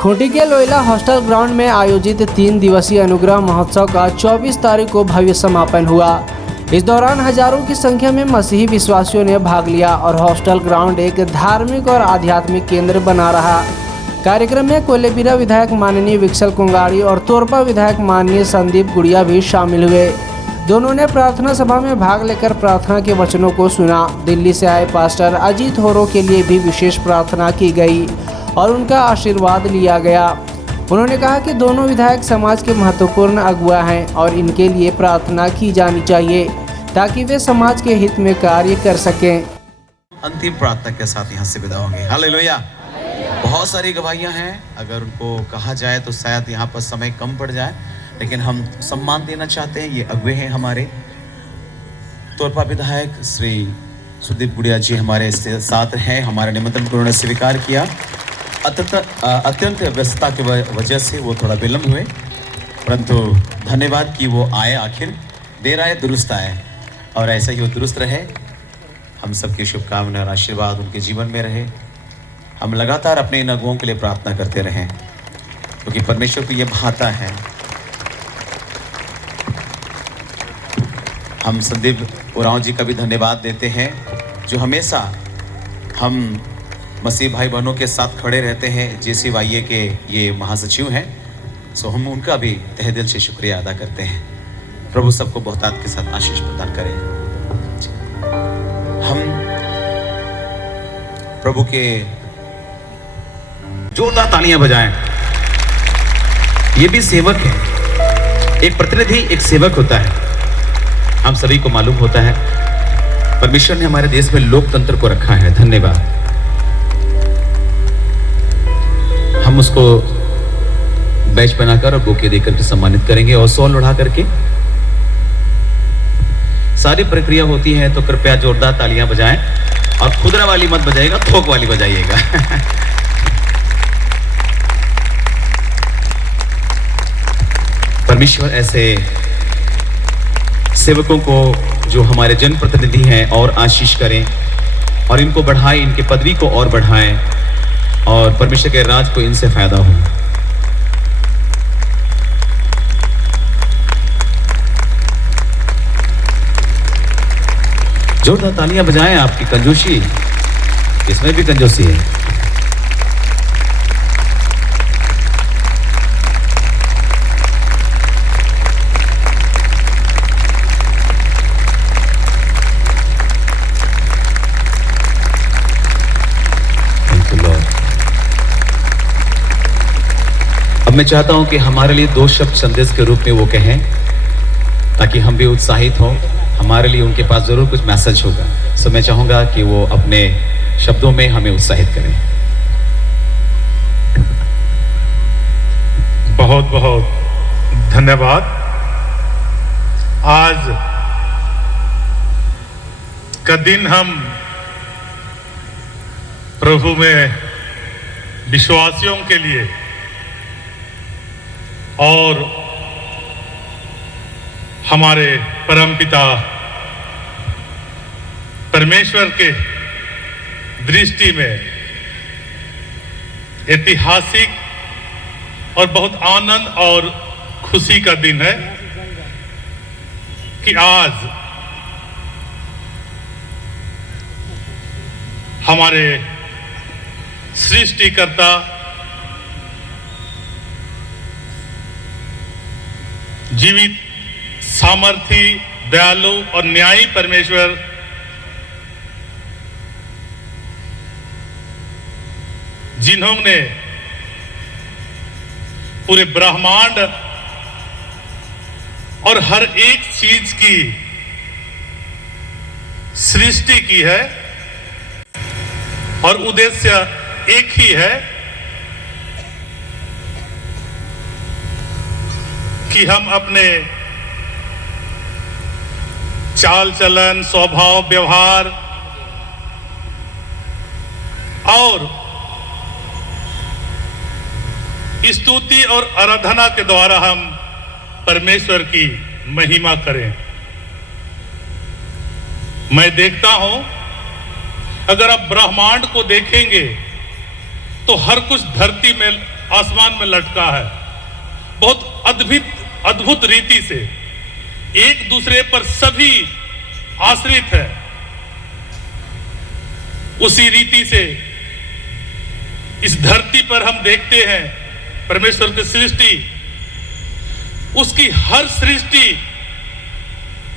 खूंटी के Loyola hostel ground में आयोजित 3 दिवसीय अनुग्रह महोत्सव का 24 तारीख को भव्य समापन हुआ। इस दौरान हजारों की संख्या में मसीही विश्वासियों ने भाग लिया और हॉस्टल ग्राउंड एक धार्मिक और आध्यात्मिक केंद्र बना रहा। कार्यक्रम में कोलेबिरा विधायक माननीय विक्सल कुंगाड़ी और तोरपा विधायक माननीय संदीप गुड़िया भी शामिल हुए। दोनों ने प्रार्थना सभा में भाग लेकर प्रार्थना के वचनों को सुना। दिल्ली से आए पास्टर अजीत होरो के लिए भी विशेष प्रार्थना की गई और उनका आशीर्वाद लिया गया। उन्होंने कहा कि दोनों विधायक समाज के महत्वपूर्ण अगुवा हैं और इनके लिए प्रार्थना की जानी चाहिए ताकि वे समाज के हित में कार्य कर सकें। अंतिम प्रार्थना के साथ यहाँ से विदा होंगे। हालेलुया। बहुत सारी गवाहियाँ हैं, अगर उनको कहा जाए तो शायद यहाँ पर समय कम पड़ जाए, लेकिन हम सम्मान देना चाहते हैं। ये अगुवे हैं हमारे तोरपा विधायक श्री सुदीप गुड़िया जी हमारे साथ हैं। हमारे निमंत्रण को उन्होंने स्वीकार किया। अत्यंत व्यस्तता की वजह से वो थोड़ा विलम्ब हुए, परंतु धन्यवाद कि वो आए। आखिर देर आए दुरुस्त आए और ऐसा ही वो दुरुस्त रहे। हम सबकी शुभकामनाएं और आशीर्वाद उनके जीवन में रहे। हम लगातार अपने इन अगुओं के लिए प्रार्थना करते रहें, क्योंकि परमेश्वर को ये भाता है। हम संदीप उरांव जी का भी धन्यवाद देते हैं, जो हमेशा हम मसीह भाई बहनों के साथ खड़े रहते हैं। JCYA के ये महासचिव हैं, सो हम उनका भी तहे दिल से शुक्रिया अदा करते हैं। प्रभु सबको बहुतायत के साथ आशीष प्रदान करें। हम प्रभु के जोरदार तालियां बजाएं। ये भी सेवक है। एक प्रतिनिधि एक सेवक होता है। हम सभी को मालूम होता है परमेश्वर ने हमारे देश में लोकतंत्र को रखा है। धन्यवाद। हम उसको बैच बनाकर और बुके देकर के सम्मानित करेंगे और सॉल उड़ा करके सारी प्रक्रिया होती है। तो कृपया जोरदार तालियां बजाएं और खुदरा वाली मत बजाइएगा, थोक वाली बजाइएगा। परमेश्वर ऐसे सेवकों को जो हमारे जनप्रतिनिधि हैं और आशीष करें और इनको बढ़ाएं, इनके पदवी को और बढ़ाएं और परमेश्वर के राज को इनसे फायदा हो। जोरदार तालियां बजाएं। आपकी कंजूसी, इसमें भी कंजूसी है। अब मैं चाहता हूं कि हमारे लिए 2 शब्द संदेश के रूप में वो कहें, ताकि हम भी उत्साहित हों। हमारे लिए उनके पास जरूर कुछ मैसेज होगा, सो मैं चाहूंगा कि वो अपने शब्दों में हमें उत्साहित करें। बहुत बहुत धन्यवाद। आज का दिन हम प्रभु में विश्वासियों के लिए और हमारे परमपिता परमेश्वर के दृष्टि में ऐतिहासिक और बहुत आनंद और खुशी का दिन है कि आज हमारे सृष्टिकर्ता जीवित, सामर्थी, दयालु और न्यायी परमेश्वर जिन्होंने पूरे ब्रह्मांड और हर एक चीज की सृष्टि की है और उद्देश्य एक ही है कि हम अपने चाल चलन, स्वभाव, व्यवहार और स्तुति और आराधना के द्वारा हम परमेश्वर की महिमा करें। मैं देखता हूं, अगर आप ब्रह्मांड को देखेंगे तो हर कुछ धरती में आसमान में लटका है। बहुत अद्भुत रीति से एक दूसरे पर सभी आश्रित है। उसी रीति से इस धरती पर हम देखते हैं परमेश्वर की सृष्टि, उसकी हर सृष्टि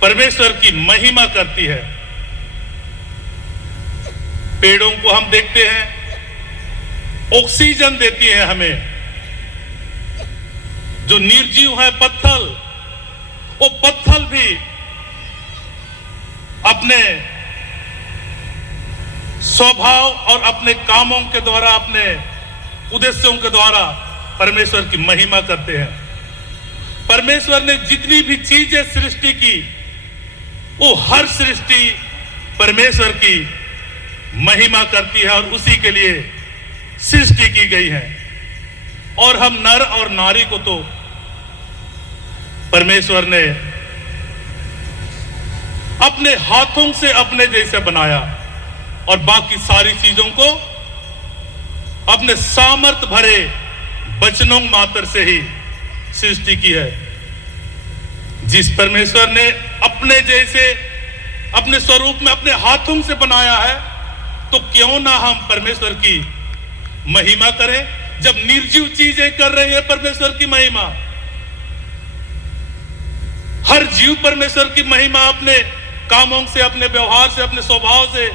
परमेश्वर की महिमा करती है। पेड़ों को हम देखते हैं, ऑक्सीजन देती है हमें। जो निर्जीव है पत्थर, वो पत्थर भी अपने स्वभाव और अपने कामों के द्वारा, अपने उद्देश्यों के द्वारा परमेश्वर की महिमा करते हैं। परमेश्वर ने जितनी भी चीजें सृष्टि की, वो हर सृष्टि परमेश्वर की महिमा करती है और उसी के लिए सृष्टि की गई है। और हम नर और नारी को तो परमेश्वर ने अपने हाथों से अपने जैसे बनाया और बाकी सारी चीजों को अपने सामर्थ भरे वचनों मात्र से ही सृष्टि की है। जिस परमेश्वर ने अपने जैसे, अपने स्वरूप में, अपने हाथों से बनाया है, तो क्यों ना हम परमेश्वर की महिमा करें। जब निर्जीव चीजें कर रही है परमेश्वर की महिमा, हर जीव परमेश्वर की महिमा अपने कामों से, अपने व्यवहार से, अपने स्वभाव से,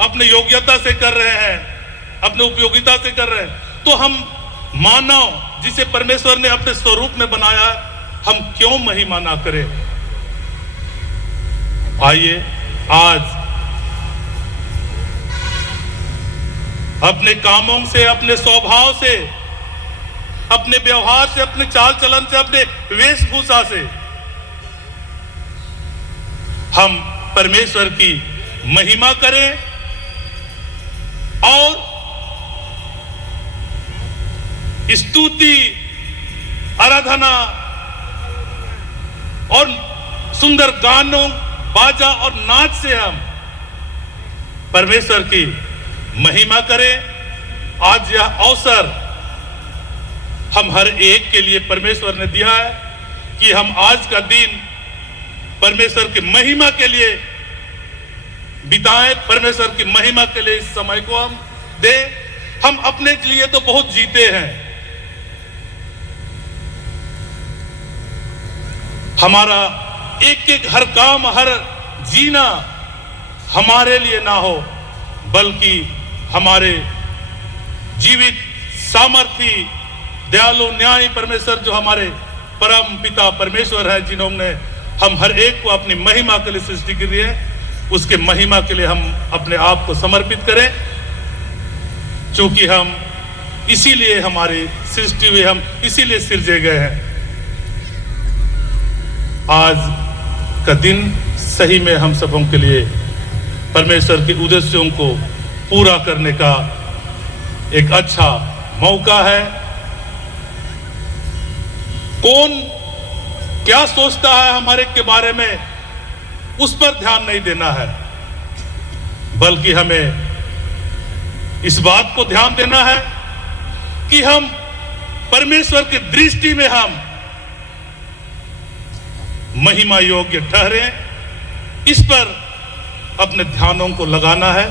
अपने योग्यता से कर रहे हैं, अपने उपयोगिता से कर रहे हैं। तो हम मानव जिसे परमेश्वर ने अपने स्वरूप में बनाया, हम क्यों महिमा ना करें। आइए आज अपने कामों से, अपने स्वभाव से, अपने व्यवहार से, अपने चाल चलन से, अपने वेशभूषा से हम परमेश्वर की महिमा करें और स्तुति, आराधना और सुंदर गानों, बाजा और नाच से हम परमेश्वर की महिमा करें। आज यह अवसर हम हर एक के लिए परमेश्वर ने दिया है कि हम आज का दिन परमेश्वर की महिमा के लिए बिताएं, परमेश्वर की महिमा के लिए इस समय को हम दें। हम अपने लिए तो बहुत जीते हैं, हमारा एक एक हर काम, हर जीना हमारे लिए ना हो, बल्कि हमारे जीवित सामर्थी दयालु न्यायी परमेश्वर जो हमारे परम पिता परमेश्वर है, जिन्होंने हम हर एक को अपनी महिमा के लिए सृष्टि की है, उसके महिमा के लिए हम अपने आप को समर्पित करें। क्योंकि हम इसीलिए हमारी सृष्टि हुई, हम इसीलिए सिरजे गए हैं। आज का दिन सही में हम सबों के लिए परमेश्वर के उद्देश्यों को पूरा करने का एक अच्छा मौका है। कौन क्या सोचता है हमारे के बारे में, उस पर ध्यान नहीं देना है, बल्कि हमें इस बात को ध्यान देना है कि हम परमेश्वर की दृष्टि में हम महिमा योग्य ठहरे। इस पर अपने ध्यानों को लगाना है।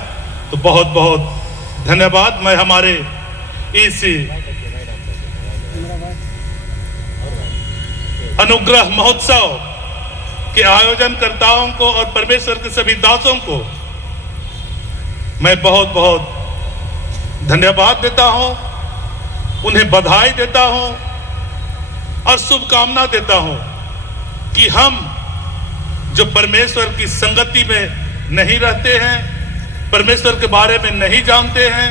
तो बहुत बहुत धन्यवाद। मैं हमारे इस अनुग्रह महोत्सव के आयोजनकर्ताओं को और परमेश्वर के सभी दासों को मैं बहुत बहुत धन्यवाद देता हूं, उन्हें बधाई देता हूं और शुभकामना देता हूं कि हम जो परमेश्वर की संगति में नहीं रहते हैं, परमेश्वर के बारे में नहीं जानते हैं,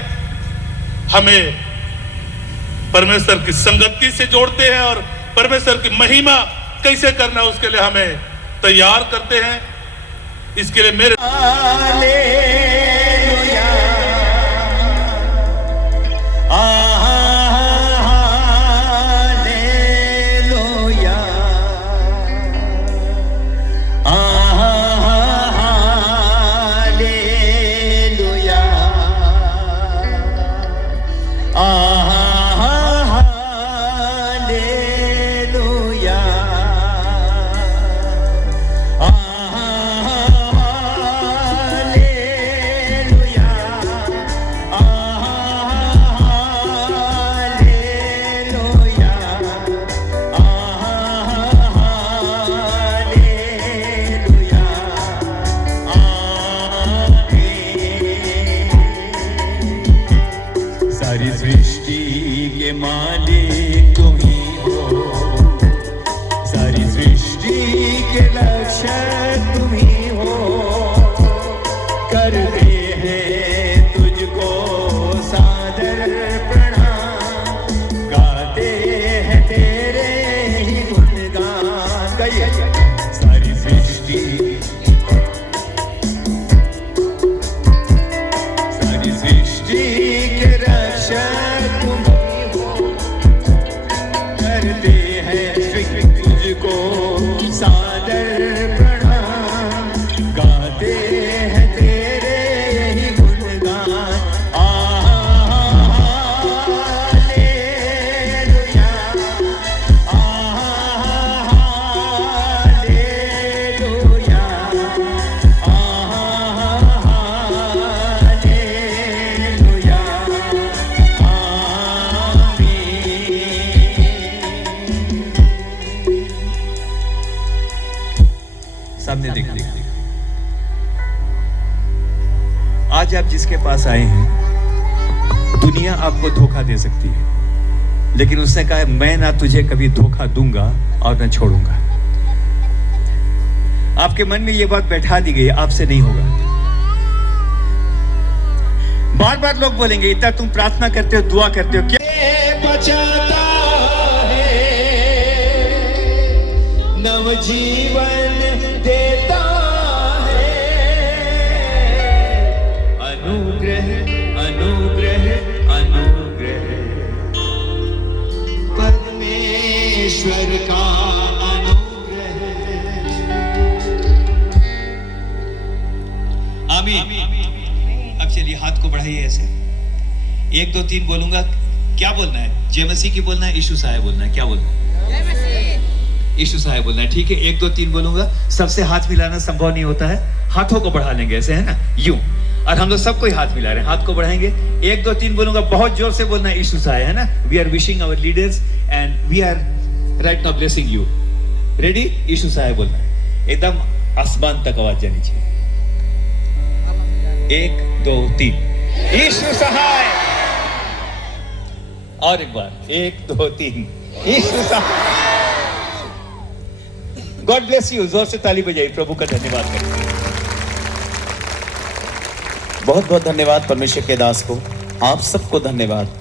हमें परमेश्वर की संगति से जोड़ते हैं और परमेश्वर की महिमा कैसे करना है उसके लिए हमें तैयार करते हैं। इसके लिए मेरे मालिक तुम ही हो, सारी सृष्टि के रक्षक तुम ही हो। करते हैं तुझको सादर प्रणाम, गाते हैं तेरे ही गुणगान। गाइए। सारी सृष्टि के रक्षक तुम ही हो, करते हैं तुझको सादर प्रणाम, गाते हैं तेरे ही गुणगान। हालेलुया, हालेलुया, सामने देखिए। आज आप जिसके पास आए हैं, दुनिया आपको धोखा दे सकती है, लेकिन उसने कहा है मैं ना तुझे कभी धोखा दूंगा और न छोड़ूंगा। आपके मन में यह बात बैठा दी गई, आपसे नहीं होगा। बार बार लोग बोलेंगे इतना तुम प्रार्थना करते हो, दुआ करते हो, क्या बचाता है, नवजीवन देता है, अनुग्रह अनुग्रह अनुग्रह, परमेश्वर का अनुग्रह। आमीन। अब चलिए हाथ को बढ़ाइए ऐसे, 1 2 3 बोलूंगा, क्या बोलना है? जय मसीह की बोलना है, यीशु साहब बोलना है, क्या बोलना है? यीशु साहब बोलना है, ठीक है। 1 2 3 बोलूंगा, सबसे हाथ मिलाना संभव नहीं होता है, हाथों को बढ़ा लेंगे ऐसे, है ना, यूं। और हम लोग सबको ही हाथ मिला रहे हैं, हाथ को बढ़ाएंगे। 1 2 3 बोलूंगा, बहुत जोर से बोलना है, यीशु साहब, है ना। We are wishing our leaders and we are right now blessing you. Ready? Yeshu साहब बोलना है, एकदम आसमान तक आवाज जानी चाहिए। 1 2 3, यीशु सहाय। और एक बार, 1 2 3, यीशु सहाय। God bless you. जोर से ताली बजाइए, प्रभु का धन्यवाद करें। बहुत बहुत धन्यवाद परमेश्वर के दास को, आप सबको धन्यवाद।